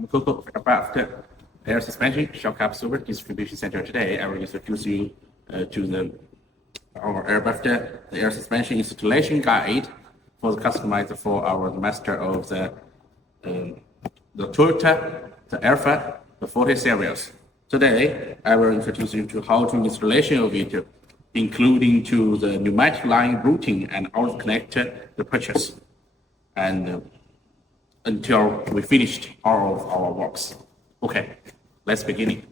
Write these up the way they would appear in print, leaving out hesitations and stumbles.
I'm Coco from AIRBFT, Airsuspension shock absorber distribution center. Today, I will introduce you to our AIRBFT, the air suspension installation guide for the customized for our master of the Toyota, the Alphard, the 40 series. Today, I will introduce you to how to installation of it, including to the pneumatic line routing and auto connector, the purchase, and until we finished all of our works. Okay, let's begin.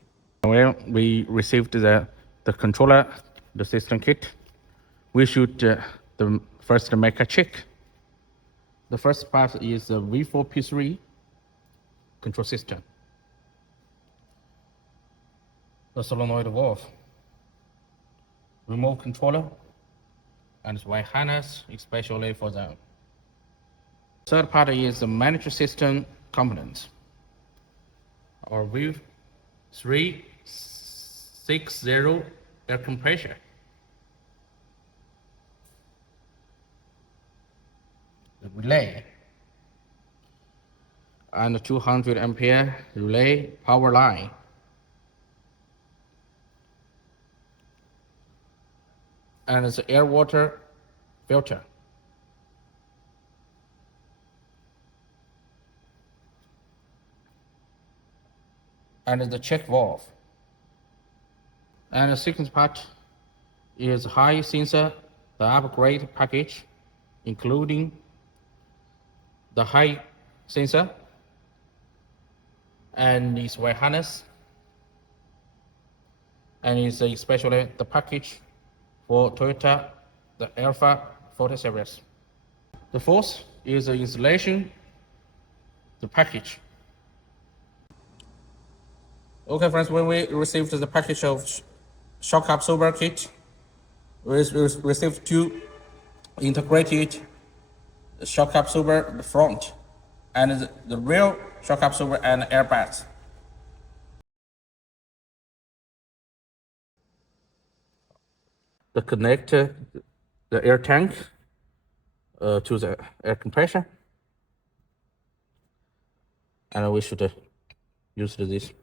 When we received the controller, the system kit, we should the first make a check. The first part is the V4P3 control system, the solenoid valve, remote controller, and wire harness, especially for them. Third part is the management system components, or V360 air compressor, the relay, and the 200 ampere relay power line, and the air water filter, and the check valve. And the second part is high sensor, the upgrade package, including the high sensor and its wire harness, and is especially the package for Toyota, the Alphard 40 series. The fourth is the installation, the package. Okay, friends, when we received the package of shock absorber kit, we received two integrated shock absorber, the front, and the rear shock absorber and airbags. The connector, the air tank to the air compressor, and we should use this.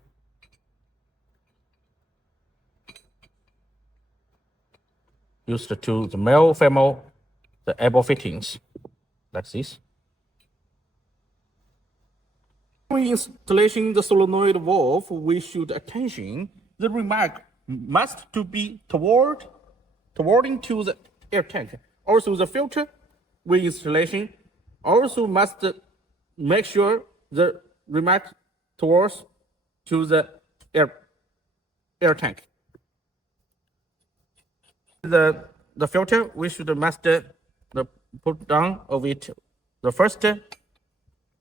Used to the male, female, the elbow fittings, like this. When installation the solenoid valve, we should attention the remark must to be towarding to the air tank. Also the filter with installation also must make sure the remark towards to the air tank. The filter we should master the put down of it. The first the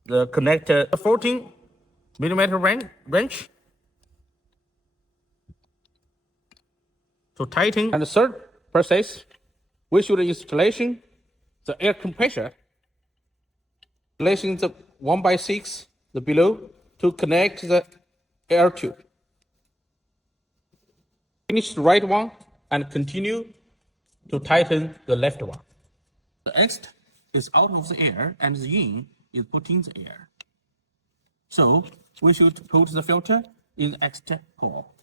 connector 14 millimeter wrench to tighten. And the third process we should installation the air compressor, placing the 1/6 the below to connect the air tube. Finish the right one and continue to tighten the left one. The exit is out of the air and the in is put in the air. So we should put the filter in the exit hole.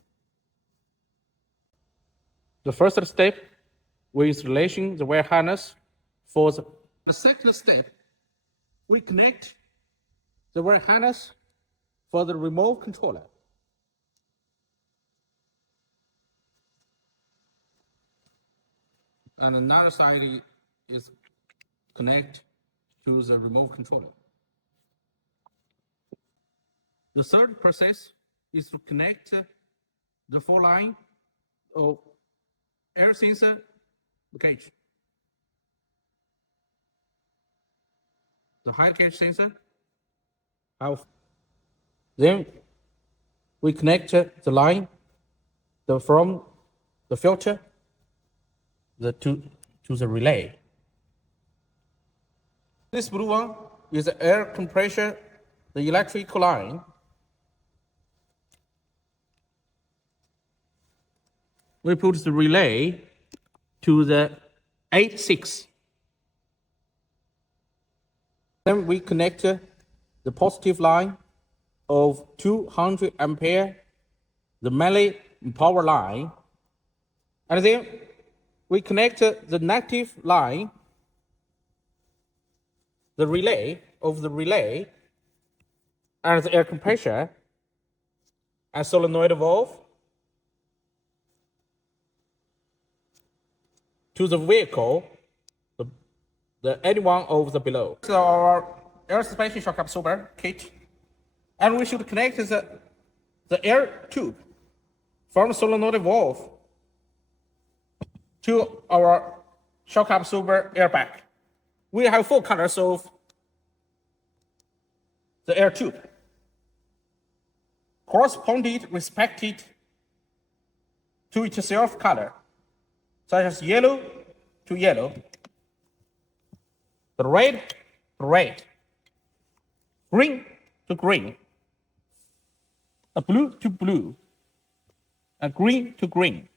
The first step we installation the wire harness for the second step we connect the wire harness for the remote controller. And another side is connect to the remote controller. The third process is to connect the four line of air sensor gauge, the high gauge sensor. Then we connect the line from the filter to the relay. This blue one is the air compressor, the electrical line. We put the relay to the 8/6. Then we connect the positive line of 200 ampere, the melee power line, and then we connect the negative line, the relay of the relay, and the air compressor and solenoid valve to the vehicle, any one of the below. So our air suspension shock absorber kit, and we should connect the air tube from the solenoid valve to our shock absorber airbag. We have 4 colors of the air tube, corresponded respected to itself color, such as yellow to yellow, the red to red, green to green, a blue to blue, and green to green.